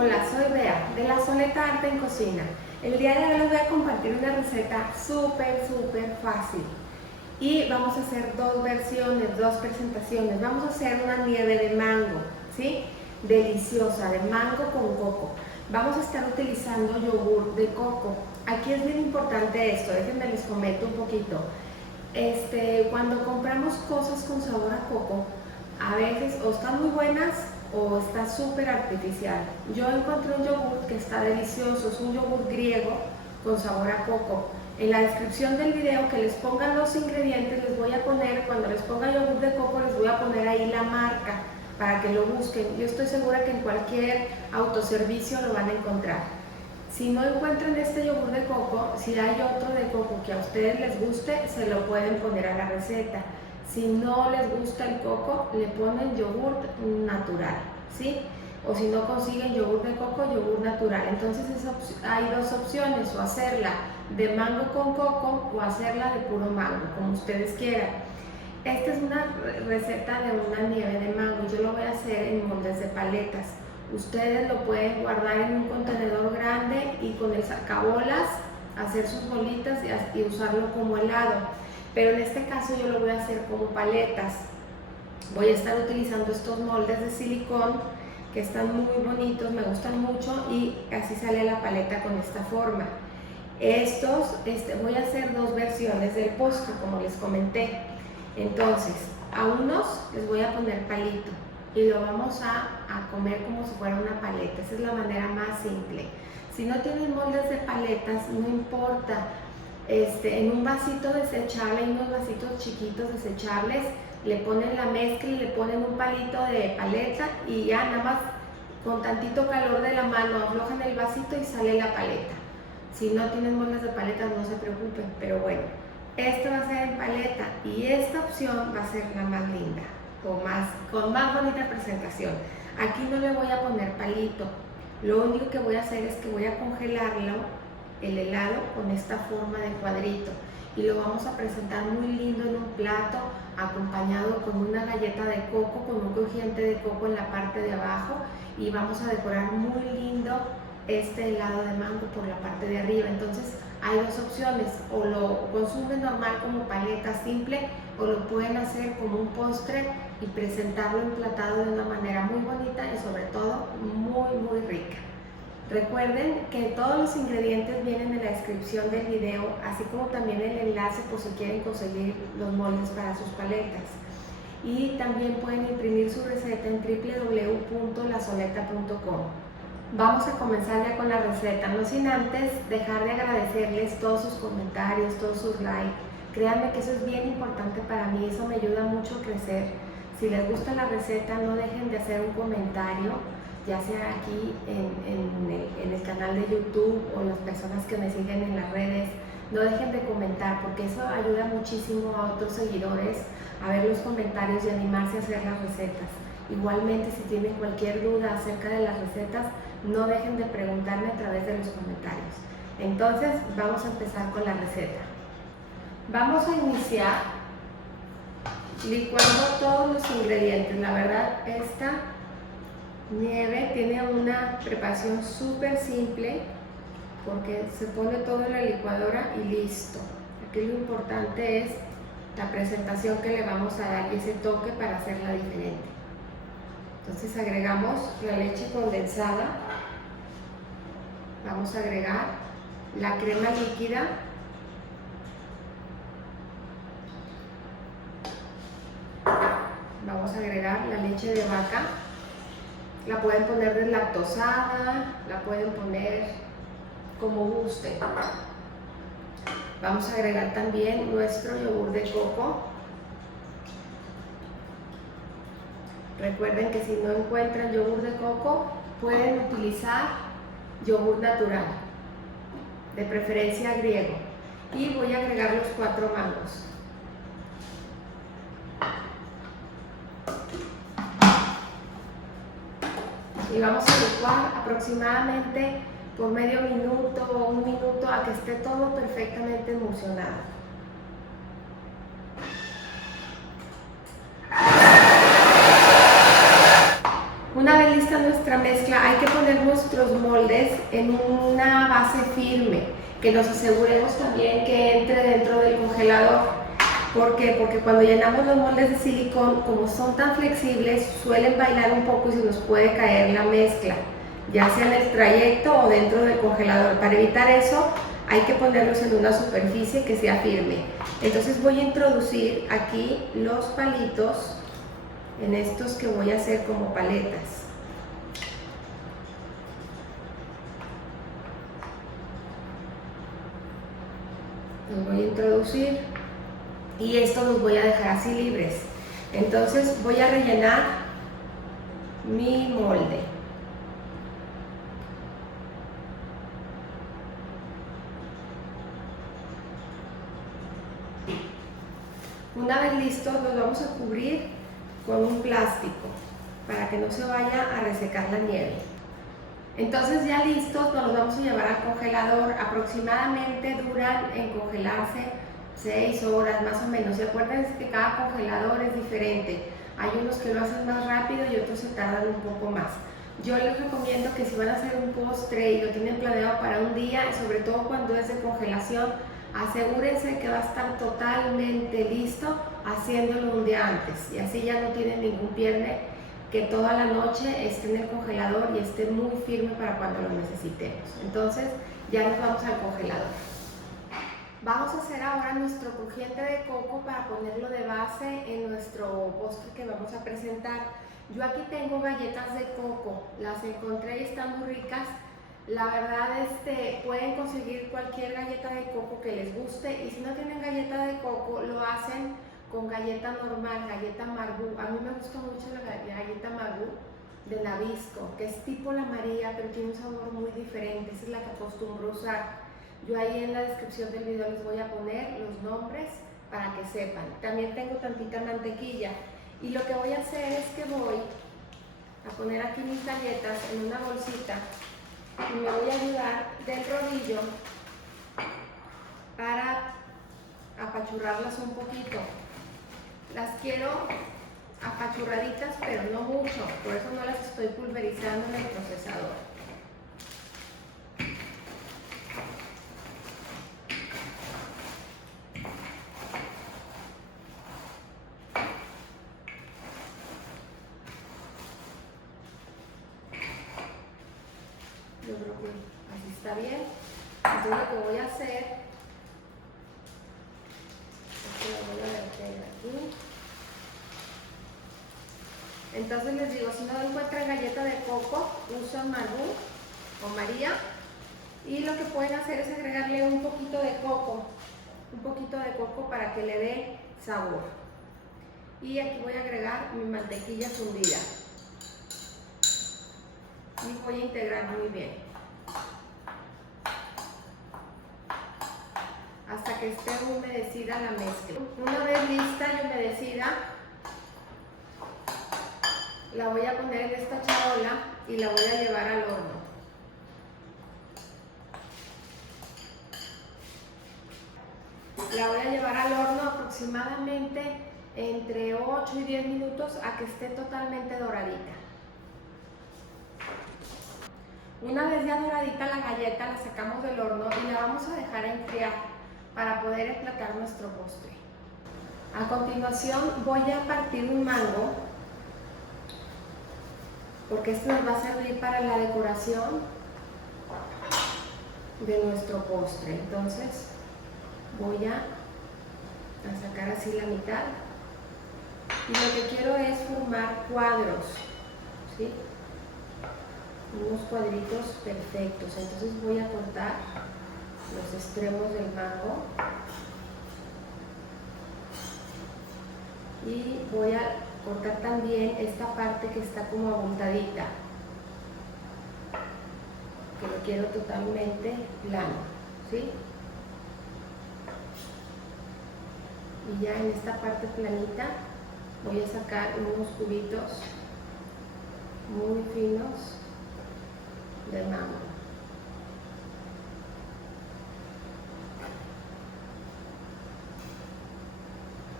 Hola, soy Bea de La Soleta Arte en Cocina. El día de hoy les voy a compartir una receta súper fácil. Y vamos a hacer dos versiones, dos presentaciones. Vamos a hacer una nieve de mango, ¿sí? Deliciosa, de mango con coco. Vamos a estar utilizando yogur de coco. Aquí es bien importante esto, déjenme les comento un poquito. Cuando compramos cosas con sabor a coco, a veces o están muy buenas o está súper artificial. Yo encontré un yogur que está delicioso, es un yogur griego con sabor a coco. En la descripción del video que les pongan los ingredientes, les voy a poner, cuando les ponga yogur de coco, les voy a poner ahí la marca para que lo busquen. Yo estoy segura que en cualquier autoservicio lo van a encontrar. Si no encuentran este yogur de coco, si hay otro de coco que a ustedes les guste, se lo pueden poner a la receta. Si no les gusta el coco, le ponen yogur natural, ¿sí? O si no consiguen yogur de coco, yogur natural. Entonces hay dos opciones, o hacerla de mango con coco o hacerla de puro mango, como ustedes quieran. Esta es una receta de una nieve de mango. Yo lo voy a hacer en moldes de paletas. Ustedes lo pueden guardar en un contenedor grande y con el sacabolas hacer sus bolitas y usarlo como helado. Pero en este caso yo lo voy a hacer como paletas. Voy a estar utilizando estos moldes de silicón que están muy bonitos, me gustan mucho, y así sale la paleta con esta forma. Voy a hacer dos versiones del postre, como les comenté. Entonces, a unos les voy a poner palito y lo vamos a comer como si fuera una paleta. Esa es la manera más simple. Si no tienen moldes de paletas, no importa. En un vasito desechable, hay unos vasitos chiquitos desechables, le ponen la mezcla y le ponen un palito de paleta y ya nada más con tantito calor de la mano aflojan el vasito y sale la paleta. Si no tienen moldes de paletas, no se preocupen, pero bueno, esto va a ser en paleta y esta opción va a ser la más linda con más bonita presentación. Aquí no le voy a poner palito, lo único que voy a hacer es que voy a congelarlo, el helado, con esta forma de cuadrito, y lo vamos a presentar muy lindo en un plato acompañado con una galleta de coco, con un crujiente de coco en la parte de abajo, y vamos a decorar muy lindo este helado de mango por la parte de arriba. Entonces hay dos opciones, o lo consumen normal como paleta simple, o lo pueden hacer como un postre y presentarlo emplatado de una manera muy bonita y sobre todo muy rica. Recuerden que todos los ingredientes vienen en la descripción del video, así como también el enlace por si quieren conseguir los moldes para sus paletas. Y también pueden imprimir su receta en www.lasoleta.com. Vamos a comenzar ya con la receta, no sin antes dejar de agradecerles todos sus comentarios, todos sus likes. Créanme que eso es bien importante para mí, eso me ayuda mucho a crecer. Si les gusta la receta, no dejen de hacer un comentario, ya sea aquí en el canal de YouTube o las personas que me siguen en las redes. No dejen de comentar porque eso ayuda muchísimo a otros seguidores a ver los comentarios y animarse a hacer las recetas. Igualmente, si tienen cualquier duda acerca de las recetas, no dejen de preguntarme a través de los comentarios. Entonces vamos a empezar con la receta. Vamos a iniciar licuando todos los ingredientes. La verdad, esta nieve tiene una preparación súper simple porque se pone todo en la licuadora y listo. Aquí lo importante es la presentación que le vamos a dar y ese toque para hacerla diferente. Entonces agregamos la leche condensada, vamos a agregar la crema líquida, vamos a agregar la leche de vaca. La pueden poner deslactosada, la pueden poner como guste. Vamos a agregar también nuestro yogur de coco. Recuerden que si no encuentran yogur de coco, pueden utilizar yogur natural, de preferencia griego. Y voy a agregar los 4 mangos. Y vamos a licuar aproximadamente por medio minuto o 1 minuto a que esté todo perfectamente emulsionado. Una vez lista nuestra mezcla, hay que poner nuestros moldes en una base firme, que nos aseguremos también que entre dentro del congelador. ¿Por qué? Porque cuando llenamos los moldes de silicón, como son tan flexibles, suelen bailar un poco y se nos puede caer la mezcla, ya sea en el trayecto o dentro del congelador. Para evitar eso, hay que ponerlos en una superficie que sea firme. Entonces voy a introducir aquí los palitos en estos que voy a hacer como paletas. Los voy a introducir y estos los voy a dejar así libres. Entonces voy a rellenar mi molde. Una vez listos, los vamos a cubrir con un plástico para que no se vaya a resecar la nieve. Entonces ya listos, nos los vamos a llevar al congelador. Aproximadamente duran en congelarse 6 horas más o menos. Y acuérdense que cada congelador es diferente. Hay unos que lo hacen más rápido y otros se tardan un poco más. Yo les recomiendo que si van a hacer un postre y lo tienen planeado para un día, y sobre todo cuando es de congelación, asegúrense que va a estar totalmente listo haciéndolo un día antes. Y así ya no tienen ningún pierde, que toda la noche esté en el congelador y esté muy firme para cuando lo necesitemos. Entonces ya nos vamos al congelador. Vamos a hacer ahora nuestro crujiente de coco para ponerlo de base en nuestro postre que vamos a presentar. Yo aquí tengo galletas de coco, las encontré y están muy ricas. La verdad, pueden conseguir cualquier galleta de coco que les guste, y si no tienen galleta de coco, lo hacen con galleta normal, galleta Marabou. A mí me gusta mucho la galleta Marabou de Nabisco, que es tipo la María, pero tiene un sabor muy diferente. Esa es la que acostumbro usar. Yo ahí en la descripción del video les voy a poner los nombres para que sepan. También tengo tantita mantequilla, y lo que voy a hacer es que voy a poner aquí mis galletas en una bolsita y me voy a ayudar del rodillo para apachurrarlas un poquito. Las quiero apachurraditas, pero no mucho, por eso no las estoy pulverizando en el procesador. Yo creo que así está bien. Entonces lo que voy a hacer es que lo voy a verter aquí. Entonces les digo, si no encuentran galleta de coco, usan Marabou o María, y lo que pueden hacer es agregarle un poquito de coco para que le dé sabor. Y aquí voy a agregar mi mantequilla fundida y voy a integrar muy bien hasta que esté humedecida la mezcla. Una vez lista y humedecida, la voy a poner en esta charola y la voy a llevar al horno. La voy a llevar al horno aproximadamente entre 8 y 10 minutos a que esté totalmente doradita. Una vez ya doradita la galleta, la sacamos del horno y la vamos a dejar enfriar para poder emplatar nuestro postre. A continuación voy a partir un mango, porque esto nos va a servir para la decoración de nuestro postre. Entonces voy a sacar así la mitad, y lo que quiero es formar cuadros, ¿sí? Unos cuadritos perfectos. Entonces voy a cortar los extremos del mango y voy a cortar también esta parte que está como abultadita, que lo quiero totalmente plano, ¿sí? Y ya en esta parte planita voy a sacar unos cubitos muy finos de mango.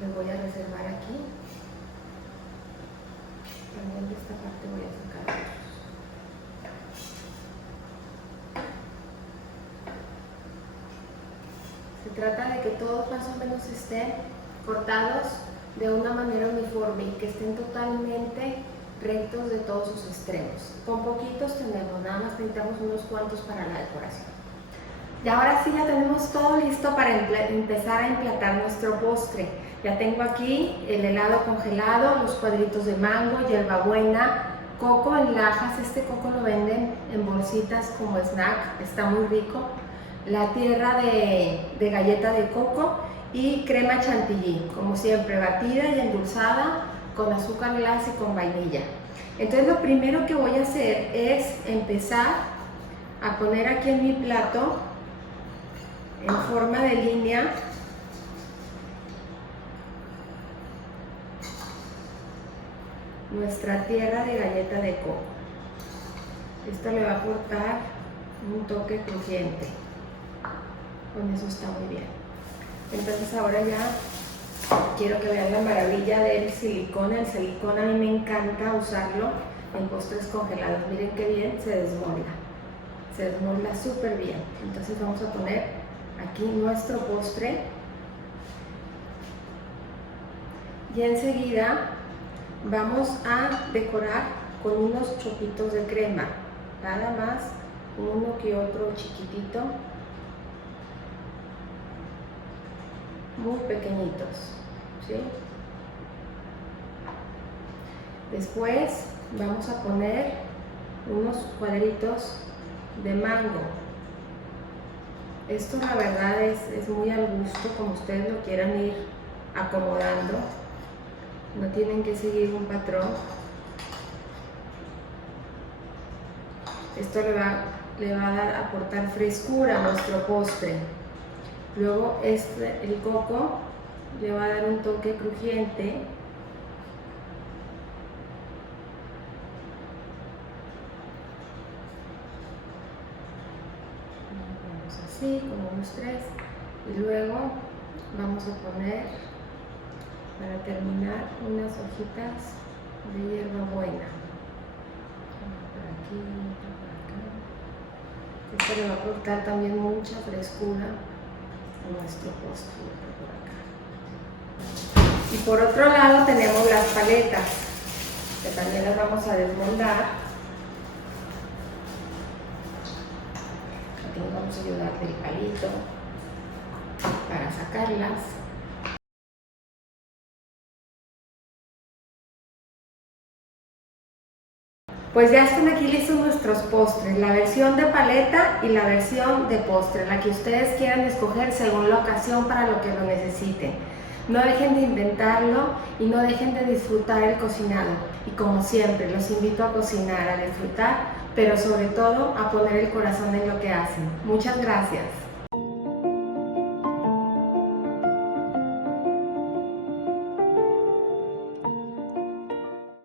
Les voy a reservar aquí. También de esta parte voy a sacar otros. Se trata de que todos más o menos estén cortados de una manera uniforme y que estén totalmente rectos de todos sus extremos. Con poquitos tenemos, nada más necesitamos unos cuantos para la decoración. Y ahora sí ya tenemos todo listo para empezar a emplatar nuestro postre. Ya tengo aquí el helado congelado, los cuadritos de mango, hierbabuena, coco en lajas. Este coco lo venden en bolsitas como snack, está muy rico. La tierra de galleta de coco y crema chantilly, como siempre, batida y endulzada con azúcar glass y con vainilla. Entonces lo primero que voy a hacer es empezar a poner aquí en mi plato en forma de línea nuestra tierra de galleta de coco. Esto le va a aportar un toque crujiente. Con eso está muy bien. Entonces ahora ya quiero que vean la maravilla del silicón. El silicón a mí me encanta usarlo en postres congelados. Miren qué bien se desmolda súper bien. Entonces vamos a poner aquí nuestro postre y enseguida vamos a decorar con unos chopitos de crema, nada más uno que otro chiquitito, muy pequeñitos, ¿sí? Después vamos a poner unos cuadritos de mango. Esto la verdad es muy al gusto, como ustedes lo quieran ir acomodando. No tienen que seguir un patrón. Esto le va a aportar frescura a nuestro postre. Luego el coco le va a dar un toque crujiente. Vamos así, como unos 3. Y luego vamos a poner, para terminar, unas hojitas de hierbabuena. Por aquí, por acá. Esto le va a aportar también mucha frescura a nuestro postre. Por acá. Y por otro lado tenemos las paletas, que también las vamos a desmoldar. Aquí vamos a ayudar del palito para sacarlas. Pues ya están aquí listos nuestros postres, la versión de paleta y la versión de postre, la que ustedes quieran escoger según la ocasión para lo que lo necesiten. No dejen de intentarlo y no dejen de disfrutar el cocinado. Y como siempre, los invito a cocinar, a disfrutar, pero sobre todo a poner el corazón en lo que hacen. Muchas gracias.